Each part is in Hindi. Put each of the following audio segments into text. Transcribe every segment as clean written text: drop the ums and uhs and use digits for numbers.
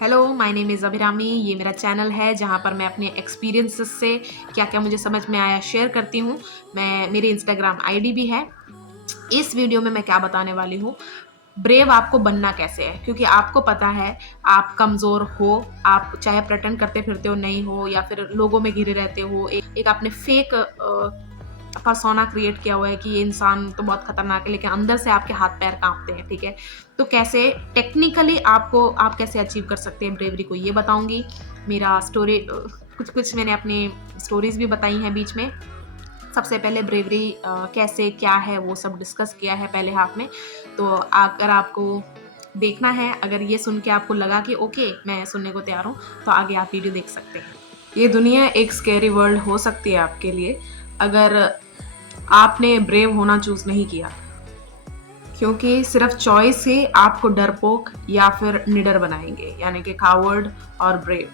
Hello, my name is Abhirami. ये मेरा चैनल है जहाँ पर मैं अपने एक्सपीरियंसेस से क्या-क्या मुझे समझ में आया शेयर करती हूँ। मेरी इंस्टाग्राम आईडी भी है। इस वीडियो में मैं क्या बताने वाली हूँ, ब्रेव आपको बनना कैसे है, क्योंकि आपको पता है आप कमज़ोर हो, आप चाहे प्रिटेंड करते फिरते हो नहीं हो या फिर लोगों में घिरे रहते हो। एक आपने फेक पर्सोना क्रिएट किया हुआ है कि ये इंसान तो बहुत खतरनाक है, लेकिन अंदर से आपके हाथ-पैर काँपते हैं, ठीक है? तो कैसे टेक्निकली आप कैसे अचीव कर सकते हैं ब्रेवरी को, ये बताऊँगी। मेरा स्टोरी कुछ-कुछ मैंने अपनी स्टोरीज़ भी बताई हैं बीच में। सबसे पहले ब्रेवरी कैसे क्या है वो सब डिस्कस किया है पहले हाफ में। तो अगर आपको देखना है, अगर ये सुन के आपको लगा कि ओके मैं सुनने को तैयार हूँ, तो आगे आप वीडियो देख सकते हैं। ये दुनिया एक स्कैरी वर्ल्ड हो सकती है आपके लिए, अगर आपने ब्रेव होना चूज़ नहीं किया, क्योंकि सिर्फ चॉइस ही आपको डरपोक या फिर निडर बनाएंगे, यानी कि कावर्ड और ब्रेव।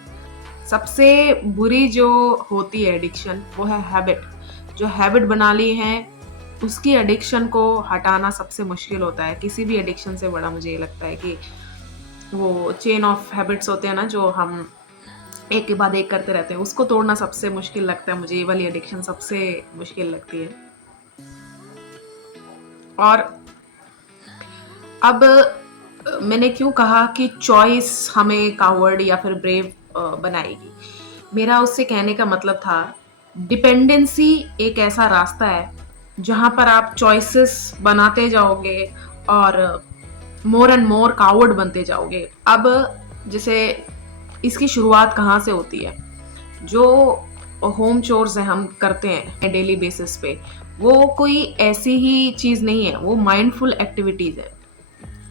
सबसे बुरी जो होती है एडिक्शन, वो है हैबिट। जो हैबिट बना ली है, उसकी एडिक्शन को हटाना सबसे मुश्किल होता है। किसी भी एडिक्शन से बड़ा मुझे ये लगता है कि वो चेन ऑफ हैबिट्स होते हैं ना, जो हम एक के बाद एक करते रहते हैं, उसको तोड़ना सबसे मुश्किल लगता है मुझे। ये वाली एडिक्शन सबसे मुश्किल लगती है। और अब मैंने क्यों कहा कि चॉइस हमें कावर्ड या फिर ब्रेव बनाएगी। मेरा उससे कहने का मतलब था, डिपेंडेंसी एक ऐसा रास्ता है जहाँ पर आप चॉइसेस बनाते जाओगे और मोर एंड मोर कावर्ड बनते जाओगे। अब जैसे इसकी शुरुआत कहाँ से होती है? जो होम चोर्स है हम करते हैं डेली बेसिस पे, वो कोई ऐसी ही चीज़ नहीं है, वो माइंडफुल एक्टिविटीज़ है।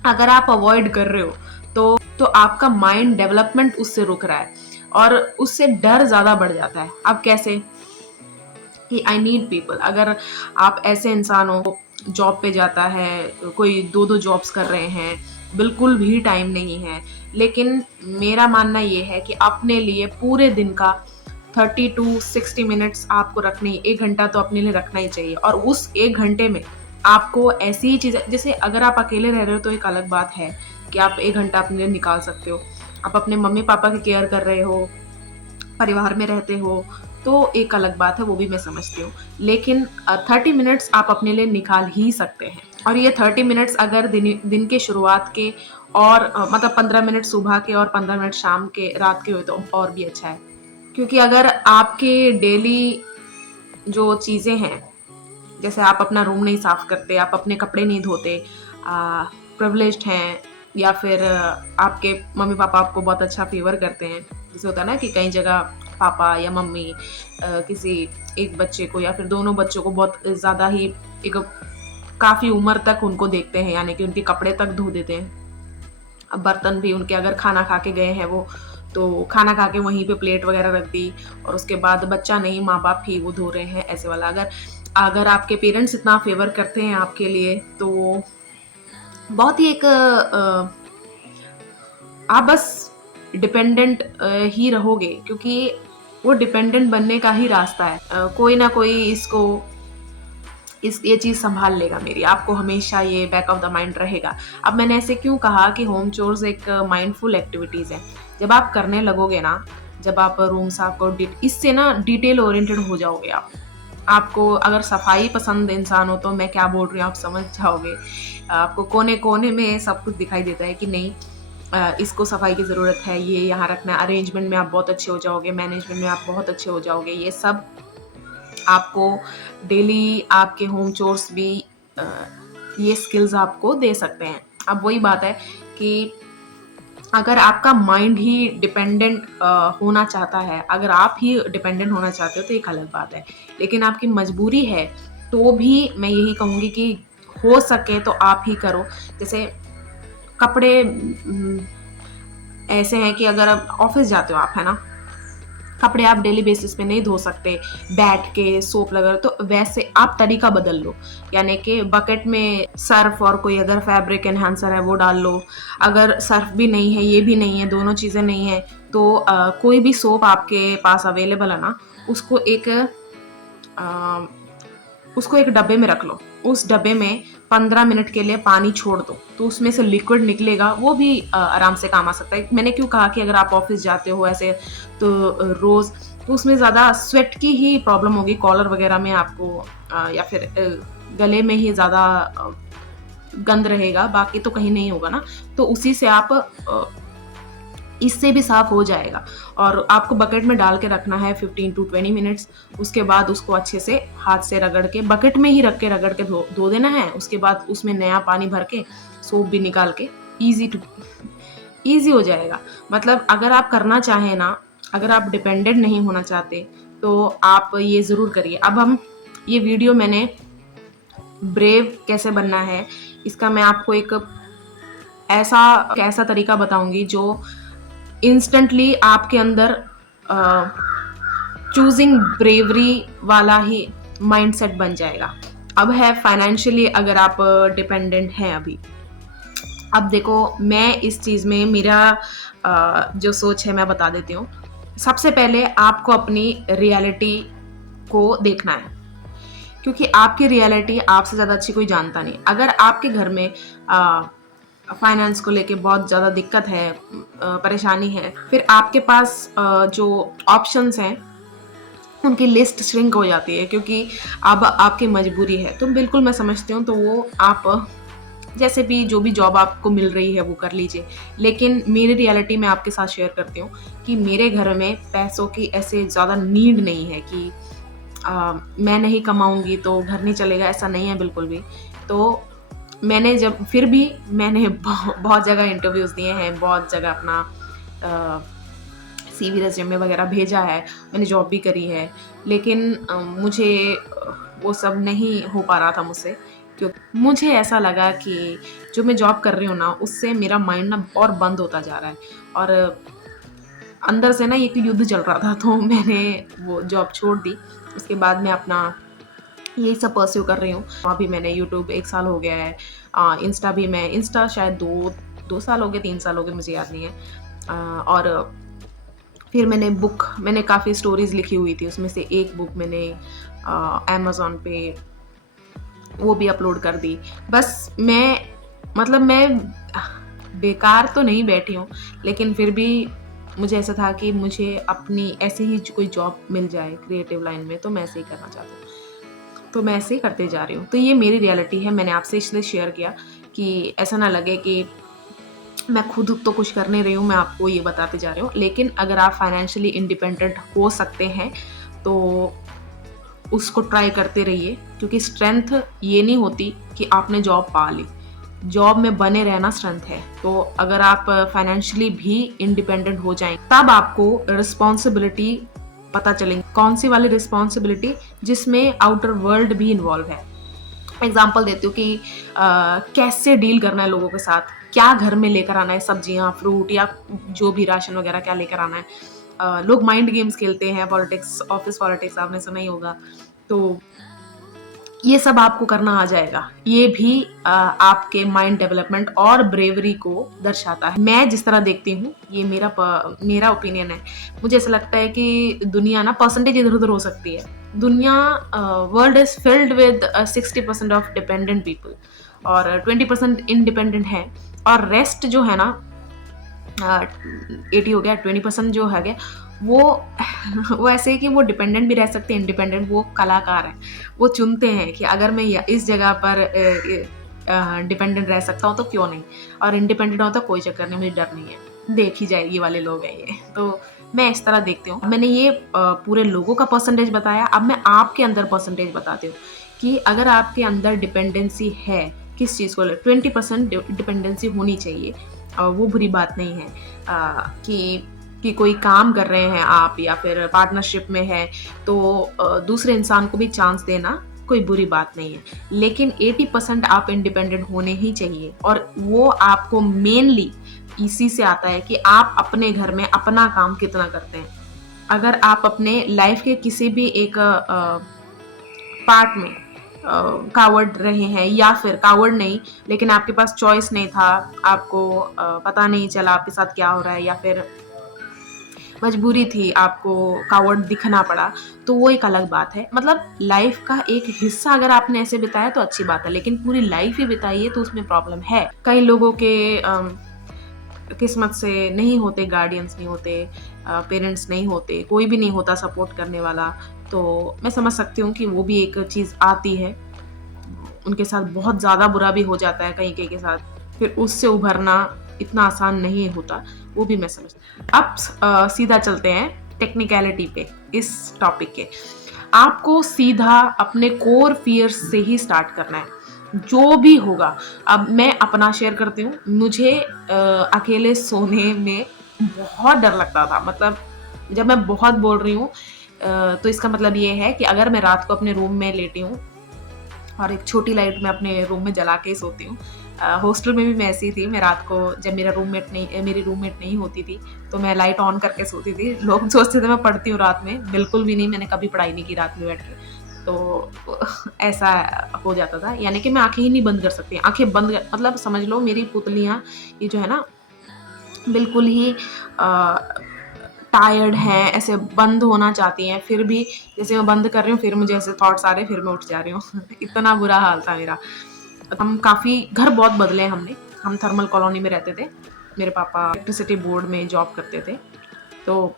अगर आप अवॉइड कर रहे हो तो आपका माइंड डेवलपमेंट उससे रुक रहा है और उससे डर ज़्यादा बढ़ जाता है। अब कैसे? कि आई नीड पीपल। अगर आप ऐसे इंसान हो, जॉब पे जाता है, कोई 2-2 जॉब्स कर रहे हैं, बिल्कुल भी टाइम नहीं है, लेकिन मेरा मानना ये है कि अपने लिए पूरे दिन का 30 टू 60 मिनट्स आपको रखने, 1 घंटा तो अपने लिए रखना ही चाहिए। और उस 1 घंटे में आपको ऐसी ही चीज़ें, जैसे अगर आप अकेले रह रहे हो तो एक अलग बात है कि आप 1 घंटा अपने लिए निकाल सकते हो। आप अपने मम्मी-पापा की केयर कर रहे हो, परिवार में रहते हो, तो एक अलग बात है, वो भी मैं समझती हूँ। लेकिन 30 मिनट्स आप अपने लिए निकाल ही सकते हैं। और ये 30 मिनट्स अगर दिन के शुरुआत के और मतलब 15 मिनट सुबह के और 15 मिनट शाम के, रात के हुए तो और भी अच्छा है। क्योंकि अगर आपके डेली जो चीज़ें हैं, जैसे आप अपना रूम नहीं साफ करते, आप अपने कपड़े नहीं धोते, प्रिविलेज्ड हैं, या फिर आपके मम्मी पापा आपको बहुत अच्छा फेवर करते हैं। जैसे होता है ना कि कई जगह पापा या मम्मी किसी एक बच्चे को या फिर दोनों बच्चों को बहुत ज़्यादा ही एक काफ़ी उम्र तक उनको देखते हैं, यानी कि उनके कपड़े तक धो देते हैं। अब बर्तन भी उनके, अगर खाना खा के गए हैं वो, तो खाना खा के वहीं पे प्लेट वगैरह रख दी और उसके बाद बच्चा नहीं, माँ-बाप ही वो धो रहे हैं, ऐसे वाला। अगर अगर आपके पेरेंट्स इतना फ़ेवर करते हैं आपके लिए, तो बहुत ही एक आप बस डिपेंडेंट ही रहोगे, क्योंकि वो डिपेंडेंट बनने का ही रास्ता है। कोई ना कोई इसको ये चीज़ सँभाल लेगा मेरी, आपको हमेशा ये बैक ऑफ द माइंड रहेगा। अब मैंने ऐसे क्यों कहा कि होम चोर्स एक माइंडफुल एक्टिविटीज़ है। जब आप करने लगोगे ना, जब आप रूम साफ करो, इससे ना डिटेल ओरिएंटेड हो जाओगे आप। आपको अगर सफाई पसंद इंसान हो, तो मैं क्या बोल रही हूँ आप समझ जाओगे। आपको कोने-कोने में सब कुछ दिखाई देता है कि नहीं, इसको सफाई की ज़रूरत है, ये यहाँ रखना है। अरेंजमेंट में आप बहुत अच्छे हो जाओगे, मैनेजमेंट में आप बहुत अच्छे हो जाओगे। ये सब आपको डेली आपके होम चोर्स भी अ, ये स्किल्स आपको दे सकते हैं। अब वही बात है कि अगर आपका माइंड ही डिपेंडेंट होना चाहता है, अगर आप ही डिपेंडेंट होना चाहते हो तो एक अलग बात है। लेकिन आपकी मजबूरी है, तो भी मैं यही कहूँगी कि हो सके तो आप ही करो। जैसे कपड़े ऐसे हैं कि अगर आप ऑफ़िस जाते हो आप, है ना? कपड़े आप डेली बेसिस पे नहीं धो सकते, बैठ के सोप लगा, तो वैसे आप तरीका बदल लो। यानी कि बकेट में सर्फ़ और कोई अगर फैब्रिक एनहांसर है वो डाल लो। अगर सर्फ़ भी नहीं है, ये भी नहीं है, दोनों चीज़ें नहीं है, तो कोई भी सोप आपके पास अवेलेबल है ना, उसको एक अ, उसको एक डब्बे में रख लो। उस डब्बे में 15 मिनट के लिए पानी छोड़ दो तो उसमें से लिक्विड निकलेगा, वो भी आराम से काम आ सकता है। मैंने क्यों कहा कि अगर आप ऑफिस जाते हो ऐसे तो रोज, तो उसमें ज़्यादा स्वेट की ही प्रॉब्लम होगी, कॉलर वगैरह में आपको या फिर गले में ही ज़्यादा गंद रहेगा, बाकी तो कहीं नहीं होगा ना। तो उसी से आप इससे भी साफ हो जाएगा। और आपको बकेट में डाल के रखना है 15 to 20 मिनट्स। उसके बाद उसको अच्छे से हाथ से रगड़ के, बकेट में ही रगड़ के धो देना है। उसके बाद उसमें नया पानी भर के सोप भी निकाल के ईजी हो जाएगा। मतलब अगर आप करना चाहें ना, अगर आप डिपेंडेंट नहीं होना चाहते तो आप ये ज़रूर करिए। अब हम ये वीडियो मैंने ब्रेव कैसे बनना है इसका मैं आपको एक ऐसा तरीका बताऊंगी जो इंस्टेंटली आपके अंदर चूजिंग ब्रेवरी वाला ही माइंडसेट बन जाएगा। अब है फाइनेंशियली, अगर आप डिपेंडेंट हैं अभी। अब देखो, मैं इस चीज़ में मेरा जो सोच है मैं बता देती हूँ। सबसे पहले आपको अपनी रियलिटी को देखना है, क्योंकि आपकी रियलिटी आपसे ज़्यादा अच्छी कोई जानता नहीं। अगर आपके घर में फाइनेंस को लेके बहुत ज़्यादा दिक्कत है, परेशानी है, फिर आपके पास जो ऑप्शंस हैं उनकी लिस्ट श्रिंक हो जाती है, क्योंकि अब आपकी मजबूरी है। तो बिल्कुल मैं समझती हूँ, तो वो आप जैसे भी जो भी जॉब आपको मिल रही है वो कर लीजिए। लेकिन मेरी रियलिटी मैं आपके साथ शेयर करती हूँ कि मेरे घर में पैसों की ऐसे ज़्यादा नीड नहीं है कि मैं नहीं कमाऊंगी तो घर नहीं चलेगा, ऐसा नहीं है बिल्कुल भी। तो मैंने फिर भी मैंने बहुत जगह इंटरव्यूज़ दिए हैं, बहुत जगह अपना CV रेज़्यूमे वगैरह भेजा है, मैंने जॉब भी करी है, लेकिन मुझे वो सब नहीं हो पा रहा था मुझसे। क्योंकि मुझे ऐसा लगा कि जो मैं जॉब कर रही हूँ ना, उससे मेरा माइंड ना और बंद होता जा रहा है, और अंदर से ना एक युद्ध चल रहा था। तो मैंने वो जॉब छोड़ दी। उसके बाद मैं अपना यही सब परस्यू कर रही हूँ। अभी मैंने यूट्यूब 1 साल हो गया है, इंस्टा शायद 2 साल हो गए, 3 साल हो गए, मुझे याद नहीं है। और फिर मैंने काफ़ी स्टोरीज़ लिखी हुई थी, उसमें से एक बुक मैंने अमेज़न पे वो भी अपलोड कर दी। बस मैं बेकार तो नहीं बैठी हूँ, लेकिन फिर भी मुझे ऐसा था कि मुझे अपनी ऐसे ही कोई जॉब मिल जाए क्रिएटिव लाइन में, तो मैं ऐसे ही करना चाहती हूँ। तो मैं ऐसे ही करते जा रही हूँ। तो ये मेरी रियलिटी है, मैंने आपसे इसलिए शेयर किया कि ऐसा ना लगे कि मैं खुद तो कुछ कर नहीं रही हूँ, मैं आपको ये बताते जा रही हूँ। लेकिन अगर आप फाइनेंशियली इंडिपेंडेंट हो सकते हैं तो उसको ट्राई करते रहिए, क्योंकि स्ट्रेंथ ये नहीं होती कि आपने जॉब पा ली, जॉब में बने रहना स्ट्रेंथ है। तो अगर आप फाइनेंशियली भी इंडिपेंडेंट हो जाएं, तब आपको रिस्पॉन्सिबिलिटी पता चलेंगी। कौन सी वाली रिस्पॉन्सिबिलिटी? जिसमें आउटर वर्ल्ड भी इन्वॉल्व है। एग्जाम्पल देती हूँ कि कैसे डील करना है लोगों के साथ, क्या घर में लेकर आना है, सब्जियां, फ्रूट या जो भी राशन वगैरह क्या लेकर आना है। लोग माइंड गेम्स खेलते हैं, पॉलिटिक्स, ऑफिस पॉलिटिक्स आपने सुना ही होगा। तो ये सब आपको करना आ जाएगा। ये भी आपके माइंड डेवलपमेंट और ब्रेवरी को दर्शाता है। मैं जिस तरह देखती हूँ, ये मेरा ओपिनियन है। मुझे ऐसा लगता है कि दुनिया ना परसेंटेज इधर उधर हो सकती है। दुनिया, world is filled with 60% of dependent people और 20% इंडिपेंडेंट है, और रेस्ट जो है ना 80 हो गया, 20% जो है गया वो ऐसे ही कि वो डिपेंडेंट भी रह सकते हैं, इंडिपेंडेंट। वो कलाकार हैं, वो चुनते हैं कि अगर मैं इस जगह पर डिपेंडेंट रह सकता हूँ तो क्यों नहीं, और इंडिपेंडेंट हो तो कोई चक्कर नहीं, मुझे डर नहीं है, देखी जाएगी वाले लोग हैं ये। तो मैं इस तरह देखती हूँ। मैंने ये पूरे लोगों का परसेंटेज बताया, अब मैं आपके अंदर परसेंटेज बताती हूँ कि अगर आपके अंदर डिपेंडेंसी है किस चीज़ को, 20% डिपेंडेंसी होनी चाहिए। वो बुरी बात नहीं है कि कोई काम कर रहे हैं आप या फिर पार्टनरशिप में है तो दूसरे इंसान को भी चांस देना कोई बुरी बात नहीं है। लेकिन 80% आप इंडिपेंडेंट होने ही चाहिए, और वो आपको मेनली इसी से आता है कि आप अपने घर में अपना काम कितना करते हैं। अगर आप अपने लाइफ के किसी भी एक पार्ट में कावर्ड रहे हैं, या फिर कावर्ड नहीं, लेकिन आपके पास चॉइस नहीं था, आपको पता नहीं चला आपके साथ क्या हो रहा है, या फिर मजबूरी थी, आपको कावर्ड दिखना पड़ा, तो वो एक अलग बात है। मतलब लाइफ का एक हिस्सा अगर आपने ऐसे बिताया तो अच्छी बात है, लेकिन पूरी लाइफ ही बिताई है तो उसमें प्रॉब्लम है। कई लोगों के किस्मत से नहीं होते, गार्डियंस नहीं होते, पेरेंट्स नहीं होते, कोई भी नहीं होता सपोर्ट करने वाला, तो मैं समझ सकती हूँ कि वो भी एक चीज़ आती है। उनके साथ बहुत ज़्यादा बुरा भी हो जाता है कहीं-कहीं के साथ, फिर उससे उभरना इतना आसान नहीं होता, वो भी मैं समझती हूँ। अब सीधा चलते हैं टेक्निकैलिटी पे, इस टॉपिक के। आपको सीधा अपने कोर फ़ियर्स से ही स्टार्ट करना है, जो भी होगा। अब मैं अपना शेयर करती हूँ, मुझे अकेले सोने में बहुत डर लगता था। मतलब जब मैं बहुत बोल रही हूँ तो इसका मतलब ये है कि अगर मैं रात को अपने रूम में लेटी हूँ और एक छोटी लाइट मैं अपने रूम में जला के ही सोती हूँ। हॉस्टल में भी मैं ऐसी थी, मैं रात को जब मेरी रूममेट नहीं होती थी, तो मैं लाइट ऑन करके सोती थी। लोग सोचते थे मैं पढ़ती हूँ रात में, बिल्कुल भी नहीं, मैंने कभी पढ़ाई नहीं की रात में बैठ के। तो ऐसा हो जाता था, यानी कि मैं आँखें ही नहीं बंद कर सकती। आँखें बंद कर मतलब समझ लो मेरी पुतलियाँ ये जो है ना बिल्कुल ही टायर्ड हैं, ऐसे बंद होना चाहती हैं, फिर भी जैसे मैं बंद कर रही हूँ, फिर मुझे ऐसे थॉट्स आ रहे हैं, फिर मैं उठ जा रही हूँ। इतना बुरा हाल था मेरा। हम काफ़ी घर बहुत बदले हमने। हम थर्मल कॉलोनी में रहते थे। मेरे पापा इलेक्ट्रिसिटी बोर्ड में जॉब करते थे। तो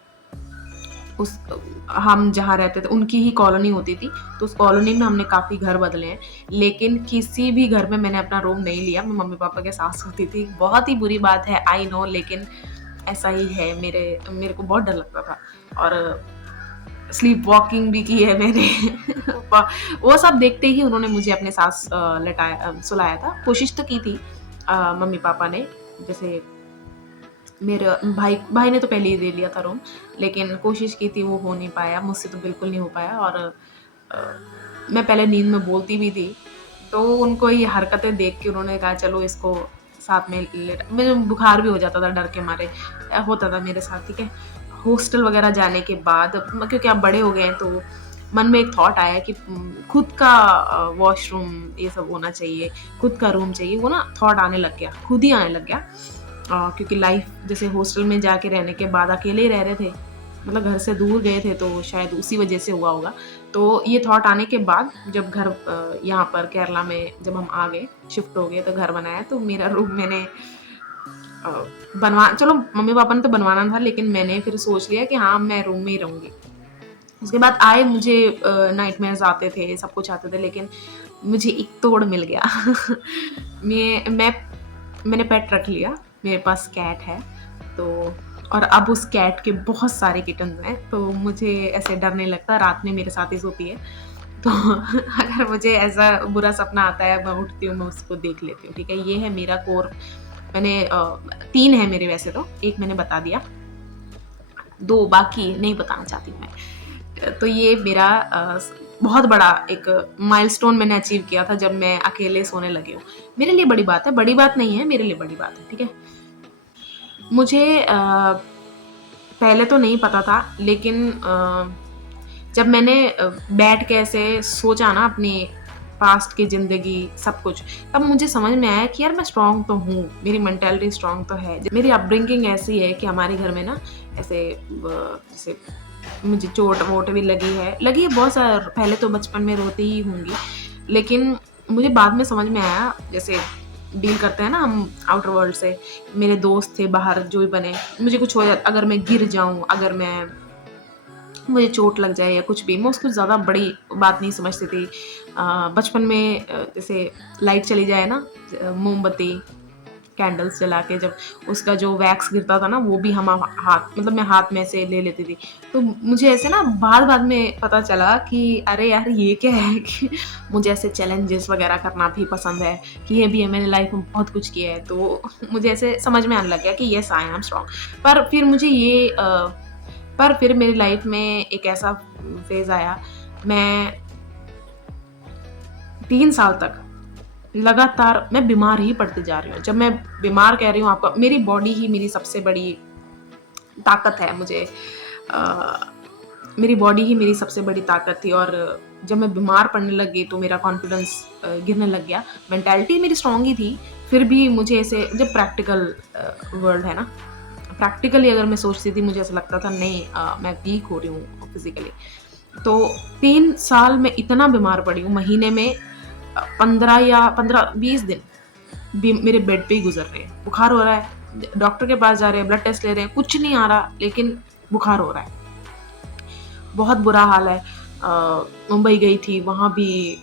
उस हम जहाँ रहते थे उनकी ही कॉलोनी होती थी, तो उस कॉलोनी में हमने काफ़ी घर बदले हैं। लेकिन किसी भी घर में मैंने अपना रूम नहीं लिया, मैं मम्मी-पापा के साथ सोती थी। बहुत ही बुरी बात है, आई नो, लेकिन ऐसा ही है। मेरे को बहुत डर लगता था और स्लीप वॉकिंग भी की है मैंने। वो सब देखते ही उन्होंने मुझे अपने साथ सुलाया था। कोशिश तो की थी मम्मी-पापा ने, जैसे मेरे भाई ने तो पहले ही दे लिया था रूम, लेकिन कोशिश की थी, वो हो नहीं पाया, मुझसे तो बिल्कुल नहीं हो पाया। और अ, मैं पहले नींद में बोलती भी थी, तो उनको ये हरकतें देख के उन्होंने कहा चलो इसको साथ में मुझे बुखार भी हो जाता था डर के मारे, होता था मेरे साथ, ठीक है। हॉस्टल वगैरह जाने के बाद क्योंकि आप बड़े हो गए हैं तो मन में एक थॉट आया कि खुद का वॉशरूम ये सब होना चाहिए, खुद का रूम चाहिए, वो ना थॉट आने लग गया, खुद ही आने लग गया। क्योंकि लाइफ जैसे हॉस्टल में जाके रहने के बाद अकेले ही रह रहे थे, मतलब घर से दूर गए थे, तो शायद उसी वजह से हुआ होगा। तो ये थॉट आने के बाद जब घर यहाँ पर केरला में जब हम आ गए, शिफ्ट हो गए, तो घर बनाया, तो मेरा रूम मैंने अ, बनवा चलो मम्मी पापा ने तो बनवाना था, लेकिन मैंने फिर सोच लिया कि हाँ मैं रूम में ही रहूँगी। उसके बाद आए मुझे नाइटमेयर्स आते थे, सब कुछ आते थे, लेकिन मुझे एक तोड़ मिल गया। मैं मैंने पेट रख लिया, मेरे पास कैट है, तो और अब उस कैट के बहुत सारे किटन्स हैं, तो मुझे ऐसे डर नहीं लगता, रात में मेरे साथ ही सोती है। तो अगर मुझे ऐसा बुरा सपना आता है, मैं उठती हूँ, मैं उसको देख लेती हूँ, ठीक है? ये है मेरा कोर। मैंने 3 है मेरे वैसे तो, 1 मैंने बता दिया, 2 बाकी नहीं बताना चाहती हूँ मैं। तो ये मेरा बहुत बड़ा एक माइलस्टोन मैंने अचीव किया था जब मैं अकेले सोने लगी हूँ। मेरे लिए बड़ी बात है, बड़ी बात नहीं है, मेरे लिए बड़ी बात है, ठीक है? मुझे पहले तो नहीं पता था, लेकिन जब मैंने बैठ के ऐसे सोचा ना अपनी पास्ट की ज़िंदगी, सब कुछ, तब मुझे समझ में आया कि यार मैं स्ट्रॉन्ग तो हूँ, मेरी मेंटालिटी स्ट्रॉन्ग तो है। मेरी अपब्रिंगिंग ऐसी है कि हमारे घर में ना ऐसे जैसे मुझे चोट-वोट भी लगी है बहुत सारा, पहले तो बचपन में रोती ही होंगी, लेकिन मुझे बाद में समझ में आया, जैसे डील करते हैं ना हम आउटर वर्ल्ड से, मेरे दोस्त थे बाहर जो भी बने, मुझे कुछ हो जाए, अगर मैं गिर जाऊँ, अगर मुझे चोट लग जाए या कुछ भी, मैं उसको ज़्यादा बड़ी बात नहीं समझती थी। बचपन में जैसे लाइट चली जाए ना, मोमबत्ती, कैंडल्स जला के जब उसका जो वैक्स गिरता था ना, वो भी हम हाथ मतलब मैं हाथ में से ले लेती थी। तो मुझे ऐसे ना बाद-बाद में पता चला कि अरे यार ये क्या है कि मुझे ऐसे चैलेंजेस वगैरह करना भी पसंद है, कि ये भी है, मैंने लाइफ में बहुत कुछ किया है। तो मुझे ऐसे समझ में आने लग गया कि येस आई एम स्ट्रांग। पर फिर मुझे ये पर फिर मेरी लाइफ में एक ऐसा फ़ेज़ आया, मैं 3 साल तक लगातार मैं बीमार ही पड़ती जा रही हूँ। जब मैं बीमार कह रही हूँ आपको, मेरी बॉडी ही मेरी सबसे बड़ी ताकत है। मेरी बॉडी ही मेरी सबसे बड़ी ताकत थी, और जब मैं बीमार पड़ने लग गई तो मेरा कॉन्फिडेंस गिरने लग गया। मेंटालिटी मेरी स्ट्रॉन्ग ही थी, फिर भी मुझे ऐसे जब प्रैक्टिकल वर्ल्ड है ना, प्रैक्टिकली अगर मैं सोचती थी मुझे ऐसा लगता था नहीं मैं वीक हो रही हूँ फिजिकली। तो 3 साल में इतना बीमार पड़ी हूँ, महीने में 15 या 15-20 दिन भी मेरे बेड पे ही गुजर रहे हैं। बुखार हो रहा है, डॉक्टर के पास जा रहे हैं, ब्लड टेस्ट ले रहे हैं, कुछ नहीं आ रहा, लेकिन बुखार हो रहा है। बहुत बुरा हाल है। मुंबई गई थी, वहाँ भी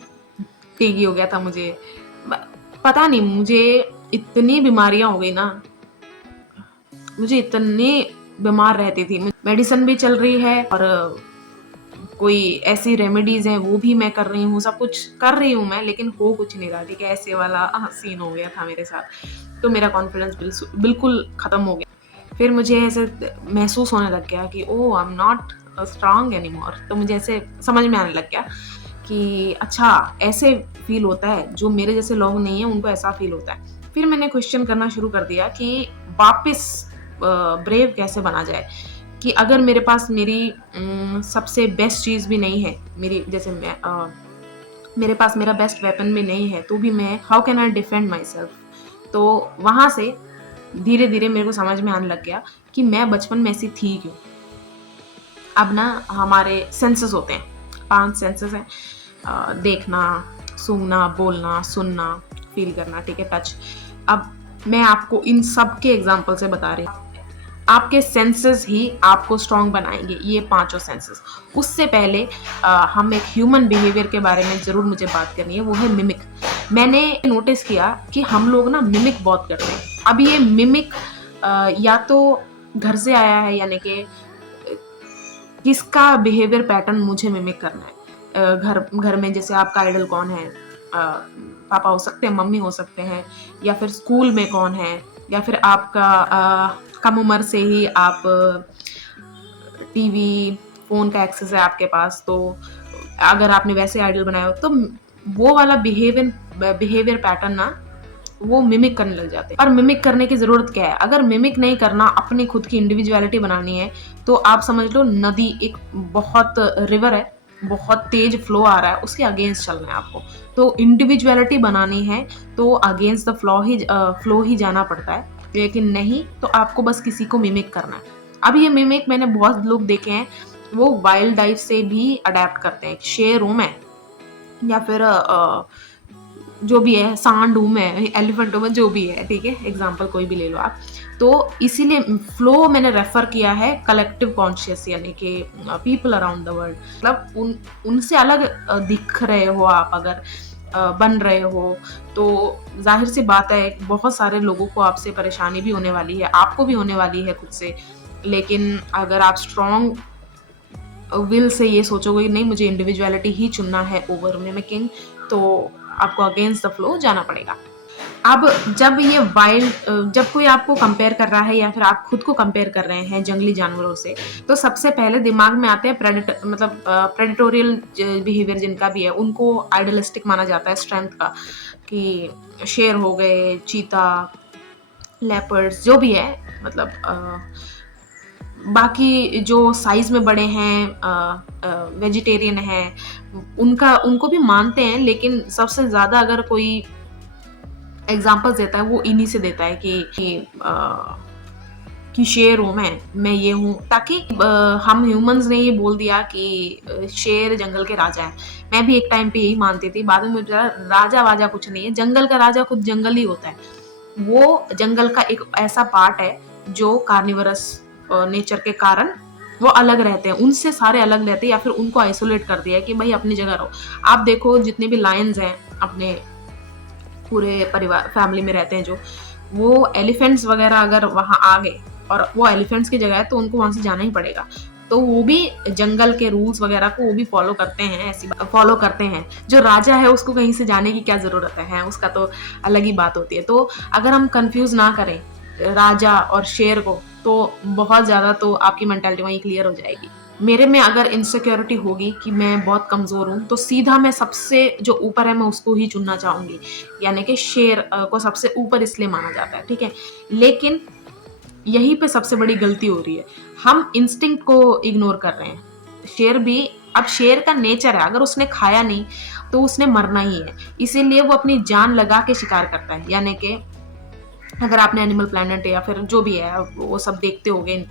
टीबी हो गया था मुझे। पता नहीं मुझे इतनी बीमारियां हो गई ना, मुझे इतनी बीमार रहती थी। मेडिसिन भी चल रही है और कोई ऐसी रेमेडीज हैं वो भी मैं कर रही हूँ, सब कुछ कर रही हूँ मैं, लेकिन हो कुछ नहीं रहा। ठीक है, ऐसे वाला सीन हो गया था मेरे साथ। तो मेरा कॉन्फिडेंस बिल्कुल खत्म हो गया। फिर मुझे ऐसे महसूस होने लग गया कि oh I am not strong any more. तो मुझे ऐसे समझ में आने लग गया कि अच्छा ऐसे फील होता है, जो मेरे जैसे लोग नहीं है उनको ऐसा फील होता है। फिर मैंने क्वेश्चन करना शुरू कर दिया कि वापस ब्रेव कैसे बना जाए, कि अगर मेरे पास मेरी सबसे बेस्ट चीज़ भी नहीं है, मेरी जैसे मेरे पास मेरा बेस्ट वेपन भी नहीं है, तो भी मैं how can I defend my self. तो वहाँ से धीरे धीरे मेरे को समझ में आने लग गया कि मैं बचपन में ऐसी थी क्यों। अब ना हमारे सेंसेस होते हैं, 5 सेंसेस हैं, देखना, सूंघना, बोलना, सुनना, फील करना, ठीक है, टच। अब मैं आपको इन सब के एग्जाम्पल से बता रही हूँ। आपके सेंसेस ही आपको स्ट्रांग बनाएंगे, ये 5 सेंसेस। उससे पहले हम एक ह्यूमन बिहेवियर के बारे में ज़रूर मुझे बात करनी है, वो है मिमिक। मैंने नोटिस किया कि हम लोग ना मिमिक बहुत करते हैं। अब ये मिमिक या तो घर से आया है, यानी कि किसका बिहेवियर पैटर्न मुझे मिमिक करना है। घर में जैसे आपका आइडल कौन है, पापा हो सकते हैं, मम्मी हो सकते हैं, या फिर स्कूल में कौन है, या फिर आपका कम उम्र से ही आप टीवी, फोन का एक्सेस है आपके पास, तो अगर आपने वैसे आइडल बनाया हो तो वो वाला बिहेवियर पैटर्न ना वो मिमिक करने लग जाते हैं। और मिमिक करने की जरूरत क्या है? अगर मिमिक नहीं करना, अपनी खुद की इंडिविजुअलिटी बनानी है, तो आप समझ लो नदी एक बहुत रिवर है, बहुत तेज फ्लो आ रहा है, उसके अगेंस्ट चलना है आपको। तो इंडिविजुअलिटी बनानी है तो अगेंस्ट द फ्लो ही जाना पड़ता है, लेकिन नहीं तो आपको बस किसी को मिमिक करना है। अब ये मिमिक मैंने बहुत लोग देखे हैं, वो वाइल्ड लाइफ से भी अडेप्ट करते हैं। शेर हूं मैं, या फिर जो भी है, सांड हूं मैं, एलिफेंट हूं मैं, जो भी है, ठीक है, एग्जाम्पल कोई भी ले लो आप। तो इसीलिए फ्लो मैंने रेफर किया है कलेक्टिव कॉन्शियस, यानी कि पीपल अराउंड द वर्ल्ड। मतलब उनसे अलग दिख रहे हो आप, अगर बन रहे हो, तो जाहिर सी बात है बहुत सारे लोगों को आपसे परेशानी भी होने वाली है, आपको भी होने वाली है खुद से। लेकिन अगर आप स्ट्रॉन्ग विल से ये सोचोगे कि नहीं, मुझे इंडिविजुअलिटी ही चुनना है ओवर मिमिकिंग, तो आपको अगेंस्ट द फ्लो जाना पड़ेगा। अब जब कोई आपको कंपेयर कर रहा है, या फिर आप खुद को कंपेयर कर रहे हैं जंगली जानवरों से, तो सबसे पहले दिमाग में आते हैं प्रेडिटोरियल बिहेवियर जिनका भी है, उनको आइडियलिस्टिक माना जाता है स्ट्रेंथ का, कि शेर हो गए, चीता, लेपर्ड्स, जो भी है, मतलब बाकी जो साइज में बड़े हैं, वेजिटेरियन हैं, उनको भी मानते हैं, लेकिन सबसे ज्यादा अगर कोई एग्जाम्पल्स देता है वो इन्हीं से देता है कि शेर हूँ मैं ये हूँ, ताकि हम ह्यूमंस ने ये बोल दिया कि शेर जंगल के राजा है। मैं भी एक टाइम पे यही मानती थी, बाद में मुझे राजा वाजा कुछ नहीं है, जंगल का राजा खुद जंगल ही होता है। वो जंगल का एक ऐसा पार्ट है जो कार्निवरस नेचर के कारण वो अलग रहते हैं, उनसे सारे अलग रहते हैं, या फिर उनको आइसोलेट कर दिया है कि भाई अपनी जगह रहो। आप देखो जितने भी लायंस हैं अपने पूरे परिवार फैमिली में रहते हैं, जो वो एलिफेंट्स वगैरह अगर वहां आ गए और वो एलिफेंट्स की जगह है, तो उनको वहां से जाना ही पड़ेगा। तो वो भी जंगल के रूल्स वगैरह को वो भी फॉलो करते हैं, ऐसी फॉलो करते हैं। जो राजा है उसको कहीं से जाने की क्या जरूरत है, उसका तो अलग ही बात होती है। तो अगर हम कंफ्यूज ना करें राजा और शेर को, तो बहुत ज्यादा तो आपकी मेंटालिटी वहीं क्लियर हो जाएगी। मेरे में अगर इनसिक्योरिटी होगी कि मैं बहुत कमजोर हूँ, तो सीधा मैं सबसे जो ऊपर है मैं उसको ही चुनना चाहूंगी, यानी कि शेर को सबसे ऊपर इसलिए माना जाता है, ठीक है। लेकिन यहीं पे सबसे बड़ी गलती हो रही है, हम इंस्टिंक्ट को इग्नोर कर रहे हैं। शेर भी, अब शेर का नेचर है, अगर उसने खाया नहीं तो उसने मरना ही है, इसीलिए वो अपनी जान लगा के शिकार करता है। यानी कि अगर आपने एनिमल प्लैनेट या फिर जो भी है वो सब देखते होगे,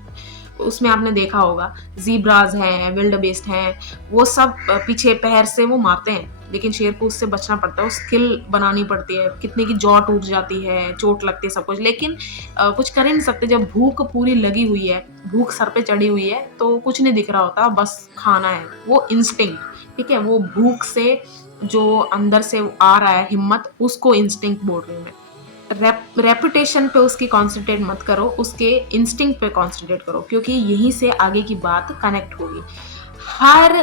उसमें आपने देखा होगा ज़ीब्राज़ हैं, विल्डेबेस्ट हैं, वो सब पीछे पैर से वो मारते हैं, लेकिन शेर को उससे बचना पड़ता है, वो स्किल बनानी पड़ती है, कितने की जॉ टूट जाती है, चोट लगती है, सब कुछ, लेकिन कुछ कर ही नहीं सकते। जब भूख पूरी लगी हुई है, भूख सर पे चढ़ी हुई है, तो कुछ नहीं दिख रहा होता, बस खाना है, वो इंस्टिंक्ट, ठीक है? वो भूख से जो अंदर से आ रहा है हिम्मत, उसको इंस्टिंक्ट बोल रही हूँ मैं। रेपुटेशन पे उसकी कॉन्सेंट्रेट मत करो, उसके इंस्टिंक्ट पे कॉन्सेंट्रेट करो, क्योंकि यहीं से आगे की बात कनेक्ट होगी। हर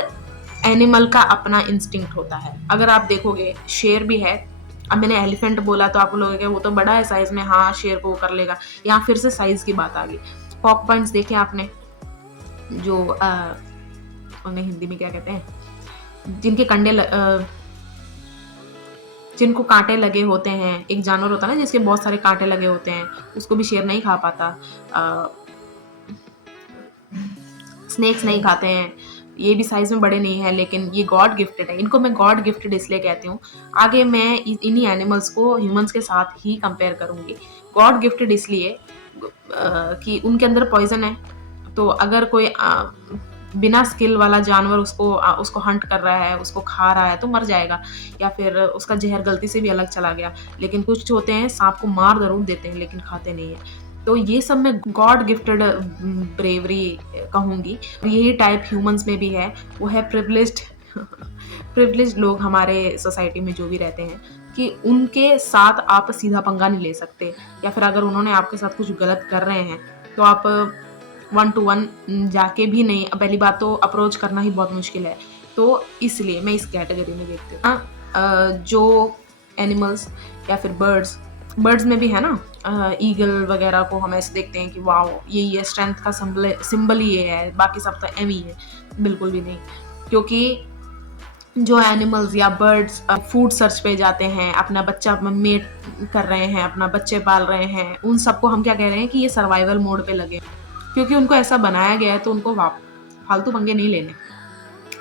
एनिमल का अपना इंस्टिंक्ट होता है। अगर आप देखोगे शेर भी है, अब मैंने एलिफेंट बोला तो आप लोग वो तो बड़ा है साइज में, हाँ शेर को कर लेगा, यहाँ फिर से साइज की बात आ गई। पॉक पॉइंट्स देखे आपने, जो उन्हें हिंदी में क्या कहते हैं, जिनके जिनको कांटे लगे होते हैं, एक जानवर होता है ना जिसके बहुत सारे कांटे लगे होते हैं, उसको भी शेर नहीं खा पाता। स्नेक्स नहीं खाते हैं, ये भी साइज में बड़े नहीं है, लेकिन ये गॉड गिफ्टेड है। इनको मैं गॉड गिफ्टेड इसलिए कहती हूँ। आगे मैं इन्हीं एनिमल्स को ह्यूमंस के साथ ही कंपेयर करूंगी। गॉड गिफ्टेड इसलिए कि उनके अंदर पॉइजन है, तो अगर कोई बिना स्किल वाला जानवर उसको हंट कर रहा है, उसको खा रहा है, तो मर जाएगा, या फिर उसका जहर गलती से भी अलग चला गया। लेकिन कुछ होते हैं सांप को मार जरूर देते हैं लेकिन खाते नहीं है। तो ये सब मैं गॉड गिफ्टेड ब्रेवरी कहूँगी। यही टाइप ह्यूमंस में भी है, वो है प्रिविलेज्ड प्रिविलेज्ड लोग हमारे सोसाइटी में जो भी रहते हैं, कि उनके साथ आप सीधा पंगा नहीं ले सकते, या फिर अगर उन्होंने आपके साथ कुछ गलत कर रहे हैं तो आप 1 to 1 जाके भी नहीं, पहली बात तो अप्रोच करना ही बहुत मुश्किल है। तो इसलिए मैं इस कैटेगरी में देखती हूँ। जो एनिमल्स या फिर बर्ड्स में भी है ना, ईगल वगैरह को हम ऐसे देखते हैं कि वाओ ये स्ट्रेंथ का सिंबल ही ये है, बाकी सब तो एम ही है। बिल्कुल भी नहीं, क्योंकि जो एनिमल्स या बर्ड्स फूड सर्च पे जाते हैं, अपना बच्चा मेट कर रहे हैं, अपना बच्चे पाल रहे हैं, उन सबको हम क्या कह रहे हैं कि ये सर्वाइवल मोड पे लगे, क्योंकि उनको ऐसा बनाया गया है, तो उनको फालतू पंगे नहीं लेने।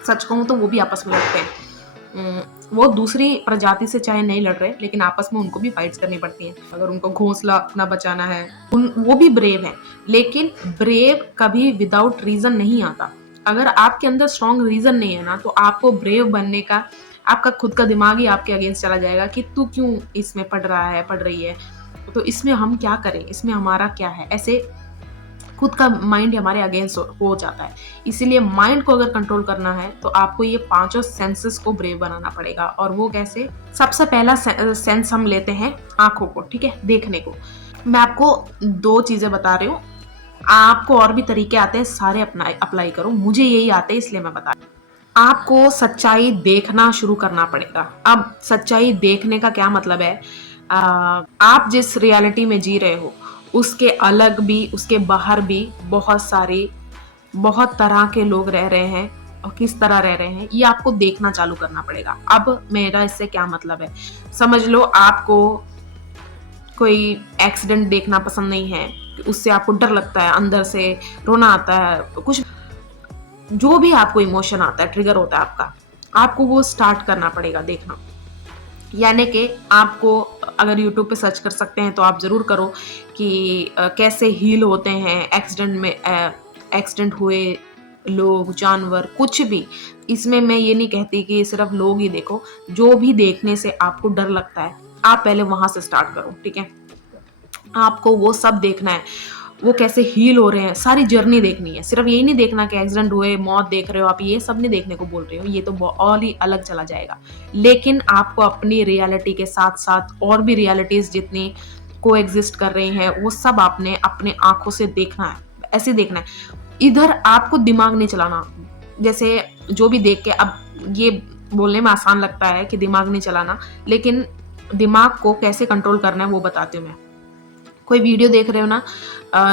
सच कहूँ तो वो भी आपस में लड़ते हैं। वो दूसरी प्रजाति से चाहे नहीं लड़ रहे, लेकिन आपस में उनको भी फाइट्स करनी पड़ती हैं अगर उनको घोंसला अपना बचाना है। वो भी ब्रेव है, लेकिन ब्रेव कभी विदाउट रीजन नहीं आता। अगर आपके अंदर स्ट्रॉन्ग रीजन नहीं है ना, तो आपको ब्रेव बनने का, आपका खुद का दिमाग ही आपके अगेंस्ट चला जाएगा कि तू क्यों इसमें पढ़ रही है, तो इसमें हम क्या करें, इसमें हमारा क्या है, ऐसे खुद का माइंड हमारे अगेंस्ट हो जाता है। इसीलिए माइंड को अगर कंट्रोल करना है तो आपको ये पांचों सेंसेस को ब्रेव बनाना पड़ेगा। और वो कैसे? सबसे पहला सेंस हम लेते हैं आंखों को, ठीक है, देखने को। मैं आपको 2 चीजें बता रही हूँ, आपको और भी तरीके आते हैं, सारे अप्लाई करो, मुझे यही आते हैं इसलिए मैं बता रही हूँ। आपको सच्चाई देखना शुरू करना पड़ेगा। अब सच्चाई देखने का क्या मतलब है? आप जिस रियलिटी में जी रहे हो उसके अलग भी, उसके बाहर भी बहुत तरह के लोग रह रहे हैं, और किस तरह रह रहे हैं ये आपको देखना चालू करना पड़ेगा। अब मेरा इससे क्या मतलब है, समझ लो आपको कोई एक्सीडेंट देखना पसंद नहीं है, उससे आपको डर लगता है, अंदर से रोना आता है, कुछ जो भी आपको इमोशन आता है, ट्रिगर होता है आपका, आपको वो स्टार्ट करना पड़ेगा देखना। यानी कि आपको अगर YouTube पे सर्च कर सकते हैं तो आप ज़रूर करो कि कैसे हील होते हैं एक्सीडेंट हुए लोग, जानवर, कुछ भी। इसमें मैं ये नहीं कहती कि सिर्फ लोग ही देखो, जो भी देखने से आपको डर लगता है आप पहले वहां से स्टार्ट करो, ठीक है। आपको वो सब देखना है, वो कैसे हील हो रहे हैं, सारी जर्नी देखनी है। सिर्फ यही नहीं देखना कि एक्सीडेंट हुए, मौत देख रहे हो आप, ये सब नहीं देखने को बोल रहे हो, ये तो और ही अलग चला जाएगा। लेकिन आपको अपनी रियलिटी के साथ साथ और भी रियलिटीज जितनी को एग्जिस्ट कर रही हैं, वो सब आपने अपने आंखों से देखना है, ऐसे देखना है। इधर आपको दिमाग नहीं चलाना। जैसे जो भी देख के, अब ये बोलने में आसान लगता है कि दिमाग नहीं चलाना, लेकिन दिमाग को कैसे कंट्रोल करना है वो बताती हूँ मैं। कोई वीडियो देख रहे हो ना,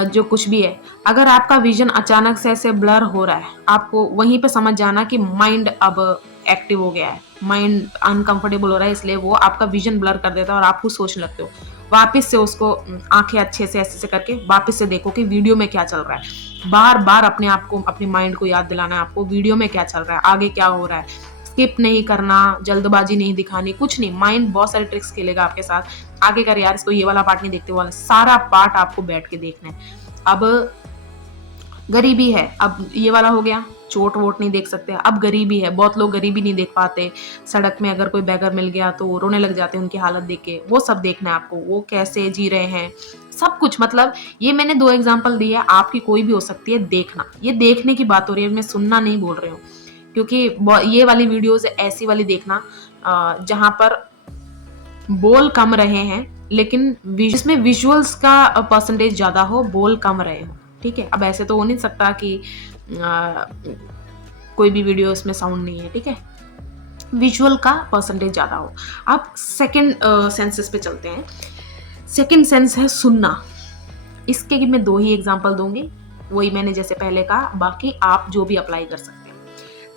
जो कुछ भी है, अगर आपका विजन अचानक से ऐसे ब्लर हो रहा है, आपको वहीं पे समझ जाना कि माइंड अब एक्टिव हो गया है, माइंड अनकंफर्टेबल हो रहा है, इसलिए वो आपका विजन ब्लर कर देता है और आप खुद सोचने लगते हो। वापस से उसको आंखें अच्छे से ऐसे करके वापस से देखो कि वीडियो में क्या चल रहा है। बार बार अपने आप को, अपने माइंड को याद दिलाना है आपको, वीडियो में क्या चल रहा है, आगे क्या हो रहा है, स्किप नहीं करना, जल्दबाजी नहीं दिखानी, कुछ नहीं। माइंड बहुत सारे ट्रिक्स खेलेगा आपके साथ। आगे कर यार, इसको ये वाला पार्ट नहीं देखते, वाला सारा पार्ट आपको बैठ के देखना है। अब गरीबी है, अब ये वाला हो गया, चोट वोट नहीं देख सकते। अब गरीबी है, बहुत लोग गरीबी नहीं देख पाते। सड़क में अगर कोई बैगर मिल गया तो रोने लग जाते हैं उनकी हालत देख के, वो सब देखना है आपको, वो कैसे जी रहे हैं, सब कुछ। मतलब ये मैंने 2 एग्जांपल दिए, आपकी कोई भी हो सकती है। देखना, ये देखने की बात हो रही है, मैं सुनना नहीं बोल रही हूँ। क्योंकि ये वाली वीडियोस ऐसी वाली देखना जहां पर बोल कम रहे हैं, लेकिन जिसमें विजुअल्स का परसेंटेज ज्यादा हो, बोल कम रहे हो। ठीक है, अब ऐसे तो हो नहीं सकता कि कोई भी वीडियो में साउंड नहीं है। ठीक है, विजुअल का परसेंटेज ज्यादा हो। अब सेकंड सेंसेस पे चलते हैं। सेकंड सेंस है सुनना। इसके मैं 2 ही एग्जांपल दूंगी, वही मैंने जैसे पहले कहा, बाकी आप जो भी अप्लाई कर सकते हैं।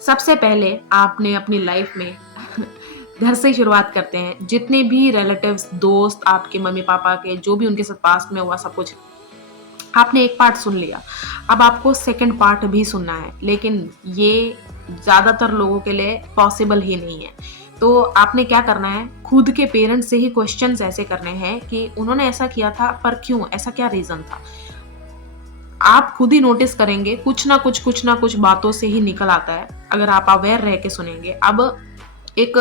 सबसे पहले आपने अपनी लाइफ में घर से ही शुरुआत करते हैं। जितने भी रिलेटिव्स, दोस्त, आपके मम्मी पापा के, जो भी उनके साथ पास्ट में हुआ, सब कुछ आपने एक पार्ट सुन लिया। अब आपको सेकंड पार्ट भी सुनना है, लेकिन ये ज्यादातर लोगों के लिए पॉसिबल ही नहीं है। तो आपने क्या करना है, खुद के पेरेंट्स से ही क्वेश्चंस ऐसे करने हैं कि उन्होंने ऐसा किया था, पर क्यों, ऐसा क्या रीजन था। आप खुद ही नोटिस करेंगे, कुछ ना कुछ बातों से ही निकल आता है, अगर आप अवेयर रह के सुनेंगे। अब एक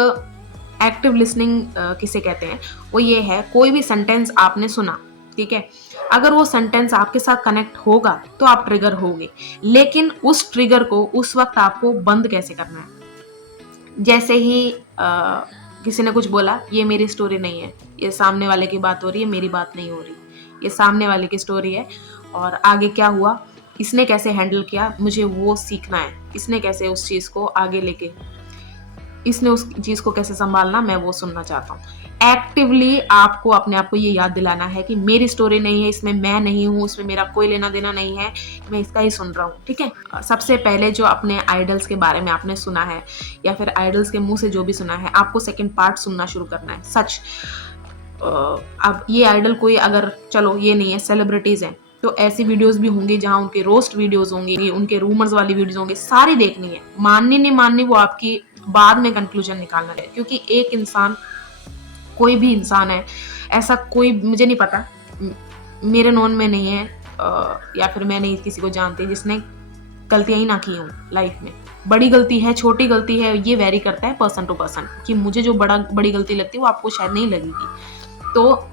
एक्टिव लिसनिंग किसे कहते हैं, वो ये है, कोई भी सेंटेंस आपने सुना, ठीक है, अगर वो सेंटेंस आपके साथ कनेक्ट होगा तो आप ट्रिगर होगे, लेकिन उस ट्रिगर को उस वक्त आपको बंद कैसे करना है। जैसे ही किसी ने कुछ बोला, ये मेरी स्टोरी नहीं है, ये सामने वाले की बात हो रही है, मेरी बात नहीं हो रही, ये सामने वाले की स्टोरी है, और आगे क्या हुआ, इसने कैसे हैंडल किया, मुझे वो सीखना है, इसने कैसे उस चीज को आगे लेके, इसने उस चीज को कैसे संभालना, मैं वो सुनना चाहता हूँ। एक्टिवली आपको अपने आप को ये याद दिलाना है कि मेरी स्टोरी नहीं है, इसमें मैं नहीं हूँ, इसमें मेरा कोई लेना देना नहीं है, मैं इसका ही सुन रहा हूँ। ठीक है, सबसे पहले जो अपने आइडल्स के बारे में आपने सुना है, या फिर आइडल्स के मुंह से जो भी सुना है, आपको सेकंड पार्ट सुनना शुरू करना है। सच, अब ये आइडल कोई, अगर चलो ये नहीं है, सेलिब्रिटीज हैं, तो ऐसी वीडियोस भी होंगी जहां उनके रोस्ट वीडियोस होंगे, उनके रूमर्स वाली वीडियोस होंगे, सारी देखनी है। माननी नहीं माननी वो आपकी बाद में कंक्लूजन निकालना है। क्योंकि एक इंसान, कोई भी इंसान है, ऐसा कोई मुझे नहीं पता, मेरे नोन में नहीं है, या फिर मैं नहीं किसी को जानती जिसने गलतियां ही ना की हूँ लाइफ में। बड़ी गलती है, छोटी गलती है, ये वेरी करता है पर्सन टू पर्सन, कि मुझे जो बड़ी गलती लगती है वो आपको शायद नहीं लगेगी। तो